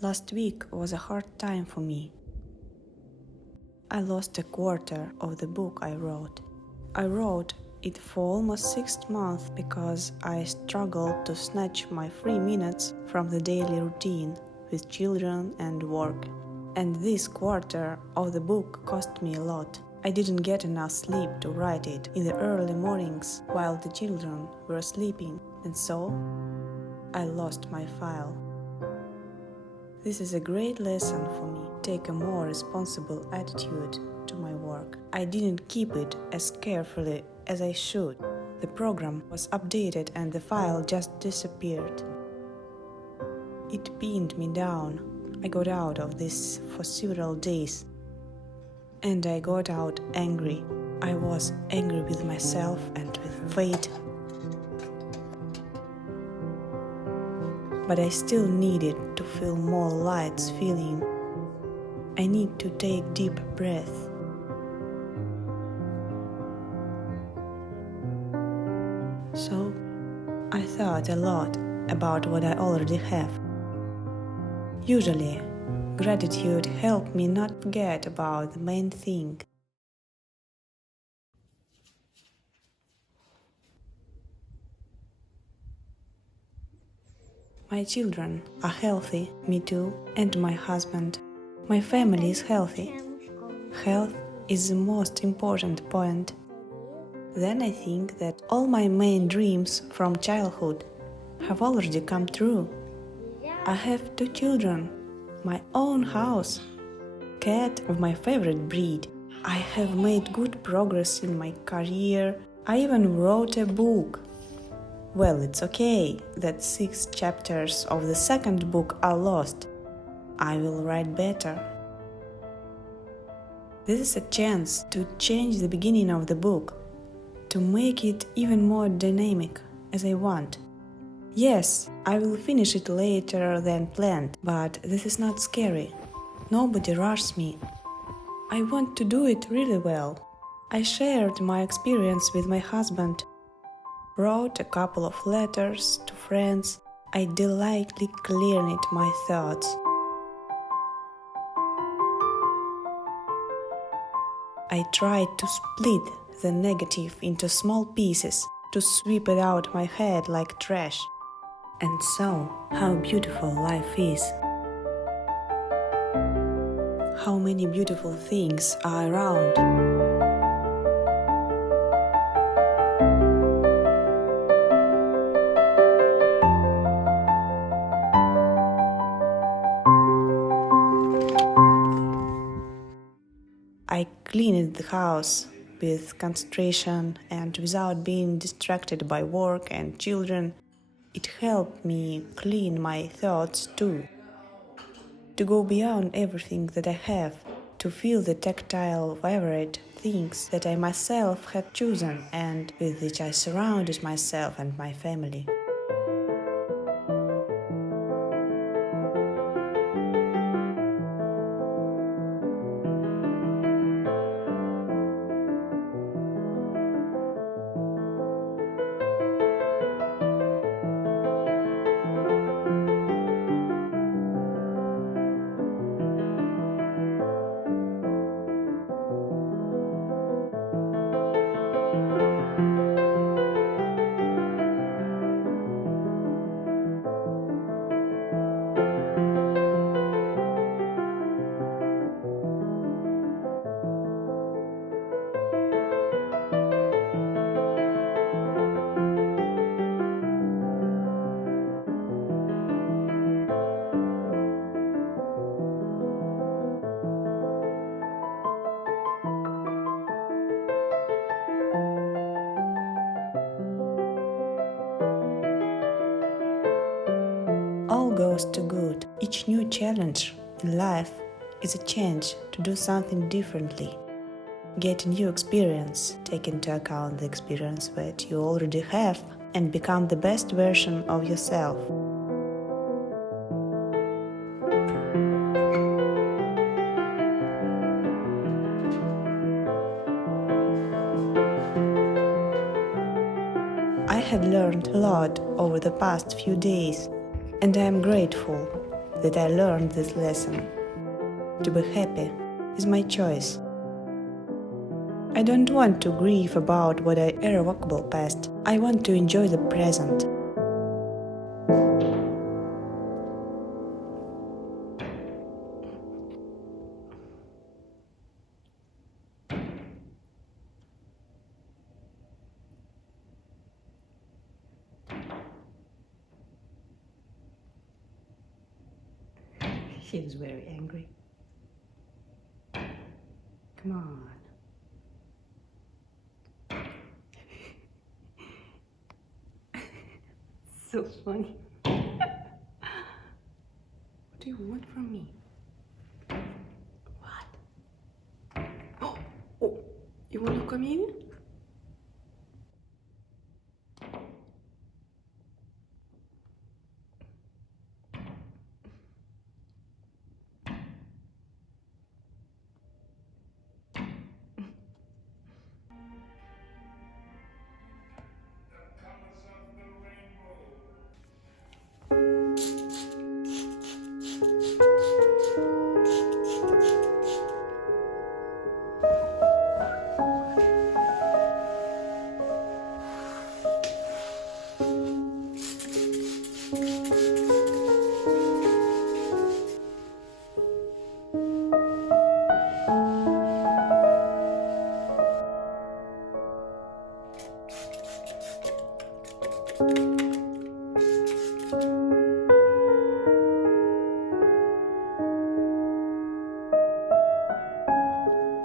Last week was a hard time for me. I lost a quarter of the book I wrote. I wrote it for almost 6 months because I struggled to snatch my 3 minutes from the daily routine with children and work. And this quarter of the book cost me a lot. I didn't get enough sleep to write it in the early mornings while the children were sleeping, and so I lost my file. This is a great lesson for me. Take a more responsible attitude to my work. I didn't keep it as carefully as I should. The program was updated and the file just disappeared. It pinned me down. I got out of this for several days. And I got out angry. I was angry with myself and with fate. But I still needed to feel more Light's feeling. I need to take deep breath. So I thought a lot about what I already have. Usually, gratitude helped me not forget about the main thing. My children are healthy, me too, and my husband. My family is healthy. Health is the most important point. Then I think that all my main dreams from childhood have already come true. I have 2 children, my own house, cat of my favorite breed. I have made good progress in my career. I even wrote a book. Well, it's okay that 6 chapters of the second book are lost. I will write better. This is a chance to change the beginning of the book, to make it even more dynamic as I want. Yes, I will finish it later than planned, but this is not scary. Nobody rushes me. I want to do it really well. I shared my experience with my husband, wrote a couple of letters to friends. I delightfully cleared my thoughts. I tried to split the negative into small pieces, to sweep it out my head like trash. And so, how beautiful life is. How many beautiful things are around. I cleaned the house with concentration and without being distracted by work and children. It helped me clean my thoughts too. To go beyond everything that I have, to feel the tactile favorite things that I myself have chosen and with which I surrounded myself and my family. All goes to good. Each new challenge in life is a chance to do something differently. Get a new experience, take into account the experience that you already have, and become the best version of yourself. I have learned a lot over the past few days, and I am grateful. that I learned this lesson. To be happy is my choice. I don't want to grieve about what is irrevocable past. I want to enjoy the present. He is very angry. Come on. So funny. What do you want from me? What? Oh, you want to come in?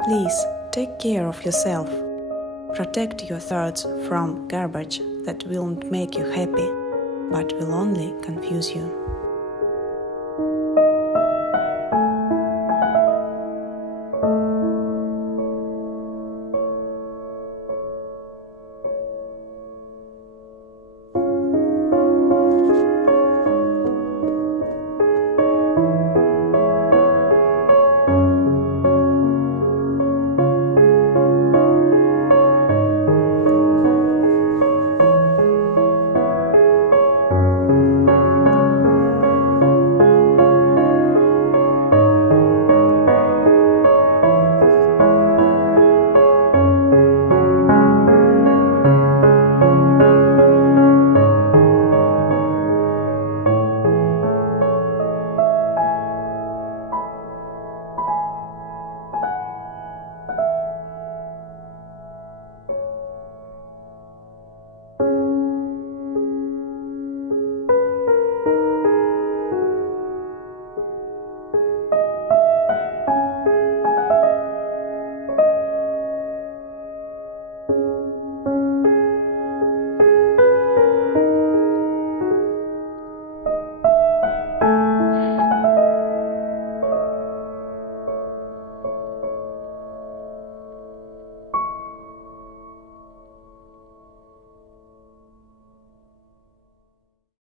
Please take care of yourself. Protect your thoughts from garbage that won't make you happy, but will only confuse you.